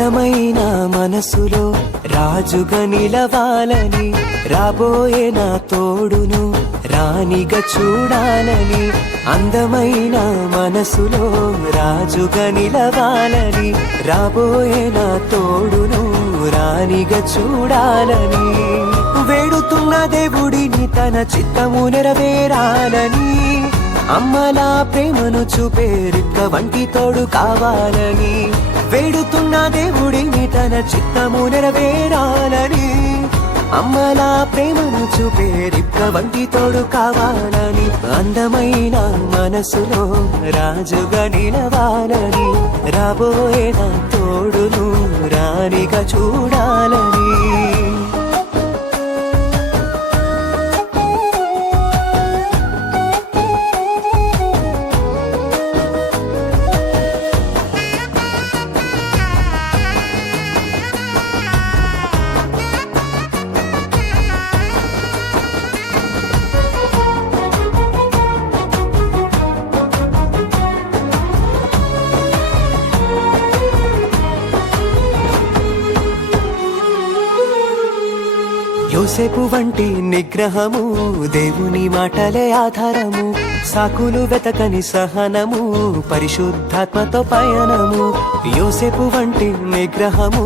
అందమైన మనసులో రాజుగా నిలవాలని, రాబోయే నా తోడును రాణిగా చూడాలని. అందమైన మనసులో రాజుగా నిలవాలని, రాబోయే నా తోడును రాణిగా చూడాలని. వేడుతున్న దేవుడిని తన చిత్తము నెరవేరాలని, అమ్మలా ప్రేమను చూపే రిక్క వంటి తోడు కావాలని. వేడుతున్న దేవుడిని తన చిత్తము నెరవేరాలని, అమ్మలా ప్రేమను చూపే రిక్క వంటి తోడు కావాలని. అందమైన మనసులో రాజుగా నిలవాలని, రాబోయే నా తోడును రాణిగా చూడాలని. యోసేపు వంటి నిగ్రహము, దేవుని మాటలే ఆధారము. సాకులు వెతకని సహనము, పరిశుద్ధాత్మతో పయనము. యోసేపు వంటి నిగ్రహము,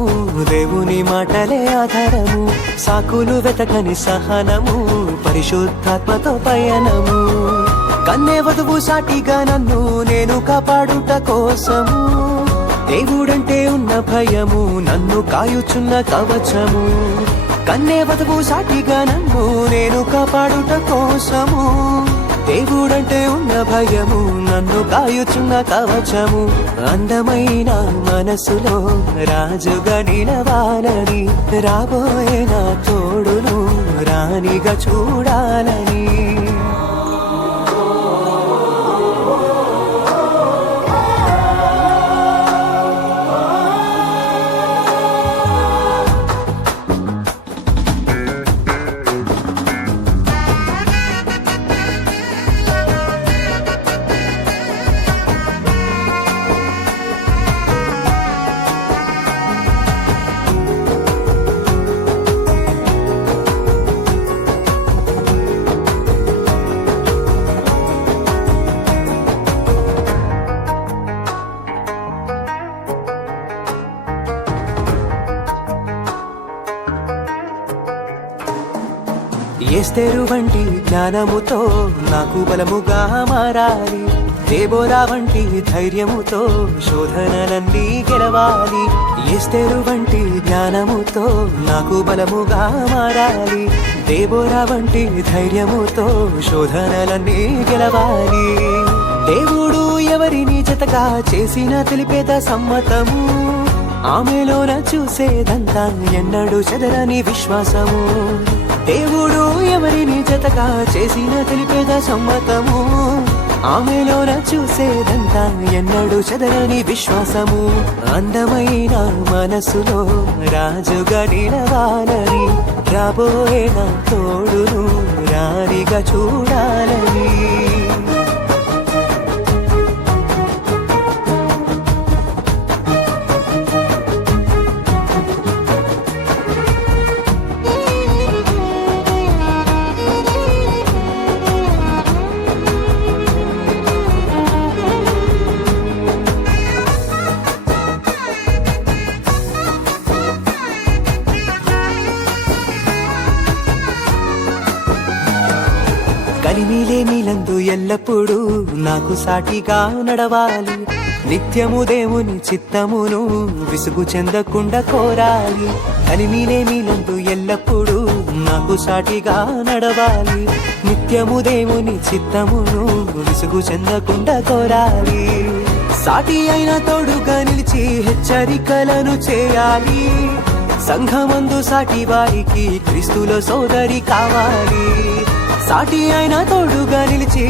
దేవుని మాటలే ఆధారము. సాకులు వెతకని సహనము, పరిశుద్ధాత్మతో పయనము. కన్నే వధువు సాటిగా నన్ను నేను కాపాడుట కోసము, దేవుడంటే ఉన్న భయము నన్ను కాయుచున్న కవచము. కన్నే వధువు సాటిగా నన్ను నేను కాపాడుట కోసము, దేవుడంటే ఉన్న భయము నన్ను కాయుచున్న కవచము. అందమైన మనసులో రాజుగా నిలవాలని, రాబోయే నా తోడును రాణిగా చూడాలని. ఎస్తేరు వంటి జ్ఞానముతో నాకు బలముగా మారాలి, దేబోరా వంటి ధైర్యముతో శోధనలన్నీ గెలవాలి. ఎస్తేరు వంటి జ్ఞానముతో నాకు బలముగా మారాలి, దేబోరా వంటి ధైర్యముతో శోధనలన్నీ గెలవాలి. దేవుడు ఎవరిని జతగా చేసిన తెలిపేద సమ్మతము, ఆమెలోన చూసేదంతా ఎన్నడూ చెదరని విశ్వాసము. దేవుడు ఎవరిని జతగా చేసిన తెలిపేద సమ్మతము, ఆమెలోన చూసేదంతా ఎన్నడూ చెదరని విశ్వాసము. అందమైన మనసులో రాజుగా నిలవాలని, రాబోయే నా తోడును రాణిగా చూడాలని. కలిమిలేమిలందు ఎల్లప్పుడూ నాకు సాటిగా నడవాలి, నిత్యము దేవుని చిత్తమును విసుగు చెందకుండా కోరాలి. కలిమిలేమిలందు ఎల్లప్పుడూ నాకు సాటిగా నడవాలి, నిత్యము దేవుని చిత్తమును విసుగు చెందకుండా కోరాలి. సాటి అయిన తోడుగా నిలిచి హెచ్చరికలను చేయాలి, సంఘమందు సాటి వారికి క్రీస్తులో సోదరి కావాలి. సాటి అయిన తోడుగా నిలిచి